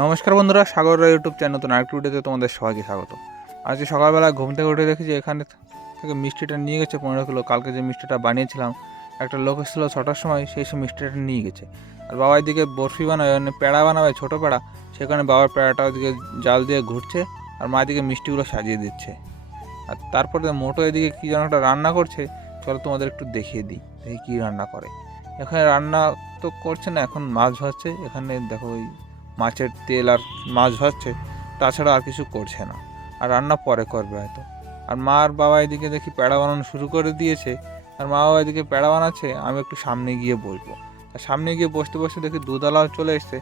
নমস্কার বন্ধুরা, সাগর রায় YouTube channel নতুন আরেকটি ভিডিওতে তোমাদের সবাইকে স্বাগত। আজকে সকালবেলা ঘুম থেকে উঠে দেখি যে এখানে থেকে মিষ্টিটা নিয়ে গেছে 15 কিলো। কালকে যে মিষ্টিটা বানিয়েছিলাম, একটা লোক এসেছিলো 6টার সময়, সেই মিষ্টিটা নিয়ে গেছে। আর বাবা এদিকে বরফি বানাবে, মানে পেড়া বানাবে, ছোটো পেড়া। সেখানে বাবার পেড়াটা ওদিকে জাল দিয়ে ঘুরছে, আর মা এদিকে মিষ্টিগুলো সাজিয়ে দিচ্ছে। আর তারপরে মোটো এদিকে কী যেন একটা রান্না করছে। চলো তোমাদের একটু দেখিয়ে দিই, দেখি কী রান্না করে। এখানে রান্না তো করছে না, এখন মাছ ভাজছে। এখানে দেখো ওই মাছের তেল আর মাছ ভাজছে, তাছাড়া আর কিছু করছে না। আর রান্না পরে করবে হয়তো। আর মা আর বাবা এদিকে দেখি পেড়া বানানো শুরু করে দিয়েছে। আর মা বাবা এদিকে পেড়া বানাচ্ছে, আমি একটু সামনে গিয়ে বসবো। আর সামনে গিয়ে বসতে বসতে দেখি দুধওয়ালাও চলে এসছে।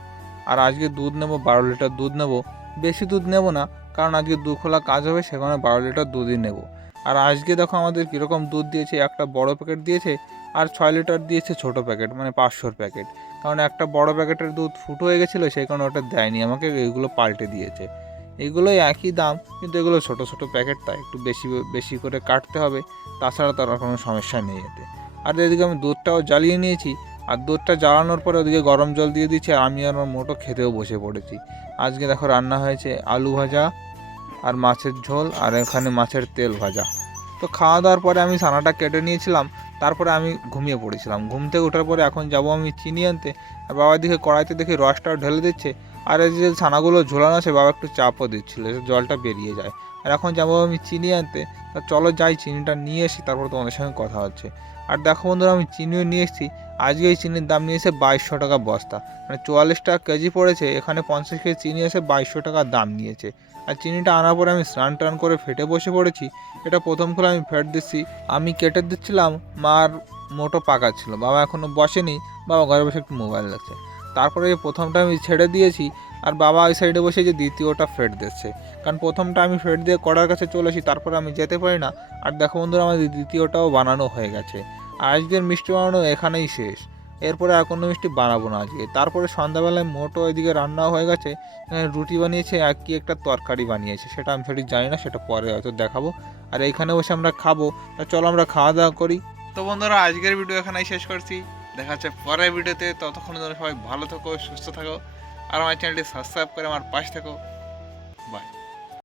আর আজকে দুধ নেবো, 12 লিটার দুধ নেবো। বেশি দুধ নেবো না, কারণ আজকে দুখোলা কাজ হবে, সেখানে 12 লিটার দুধই নেবো। আর আজকে দেখো আমাদের কীরকম দুধ দিয়েছে, একটা বড় প্যাকেট দিয়েছে আর 6 লিটার দিয়েছে ছোট প্যাকেট, মানে 500-র প্যাকেট। কারণ একটা বড় প্যাকেটের দুধ ফুটো হয়ে গেছিলো, সেই কারণে ওটা দেয়নি আমাকে, এইগুলো পাল্টে দিয়েছে। এগুলোই একই দাম, কিন্তু এগুলো ছোট ছোট প্যাকেট, তাই একটু বেশি বেশি করে কাটতে হবে। তাছাড়া তার কোনো সমস্যা নেই এতে। আর এদিকে আমি দুধটাও জ্বালিয়ে নিয়েছি। আর দুধটা জ্বালানোর পরে ওদিকে গরম জল দিয়ে দিচ্ছি, আর আমি আর আমার মোটো খেতেও বসে পড়েছি। আজকে দেখো রান্না হয়েছে আলু ভাজা আর মাছের ঝোল, আর এখানে মাছের তেল ভাজা। তো খাওয়া দাওয়ার পরে আমি ছানাটা কেটে নিয়েছিলাম। তারপরে আমি ঘুমিয়ে পড়েছিলাম। ঘুম থেকে ওঠার পরে এখন যাব আমি চিনি আনতে। আর বাবার দিকে কড়াইতে দেখি রসটাও ঢেলে দিচ্ছে। আর এই যে ছানাগুলো ঝোলানো আছে, বাবা একটু চাপও দিচ্ছিলো, জলটা বেরিয়ে যায়। আর এখন যাবো আমি চিনি আনতে। তা চলো যাই, চিনিটা নিয়ে এসি, তারপর তোমাদের সঙ্গে কথা হচ্ছে। আর দেখো বন্ধুরা, আমি চিনিও নিয়ে এসেছি। আজকে এই চিনির দাম নিয়েছে 2200 টাকা বস্তা, মানে 44 টাকা কেজি পড়েছে। এখানে 50 কেজি চিনি এসে 2200 টাকা দাম নিয়েছে। আর চিনিটা আনার পরে আমি স্নান টান করে ফেটে বসে পড়েছি। এটা প্রথম করে আমি ফেট দিচ্ছি, আমি কেটে দিচ্ছিলাম। মার মোটো পাকা ছিল, বাবা এখনও বসেনি, বাবা ঘরে বসে একটু মোবাইল দেখছে। তারপরে এই প্রথমটা আমি ছেড়ে দিয়েছি, আর বাবা ওই সাইডে বসে যে দ্বিতীয়টা ফেট দিচ্ছে। কারণ প্রথমটা আমি ফেট দিয়ে কড়ার কাছে চলে আসি, তারপরে আমি যেতে পারি না। আর দেখো বন্ধুরা, আমাদের দ্বিতীয়টাও বানানো হয়ে গেছে। আর আজকের মিষ্টি বানানো এখানেই শেষ। এরপরে আর কোনো মিষ্টি বানাবো না আজকে। তারপরে সন্ধ্যাবেলায় মোটো এদিকে রান্নাও হয়ে গেছে। রুটি বানিয়েছে আর কি একটা তরকারি বানিয়েছে, সেটা আমি সঠিক জানি না, সেটা পরে হয়তো দেখাবো। আর এইখানে বসে আমরা খাবো। চলো আমরা খাওয়া দাওয়া করি। তো বন্ধুরা, আজকের ভিডিও এখানেই শেষ করছি। দেখা হচ্ছে পরের ভিডিওতে। ততক্ষণ তোমরা সবাই ভালো থাকো, সুস্থ থাকো। আর আমার চ্যানেলটি সাবস্ক্রাইব করে আমার পাশে থাকো। বাই।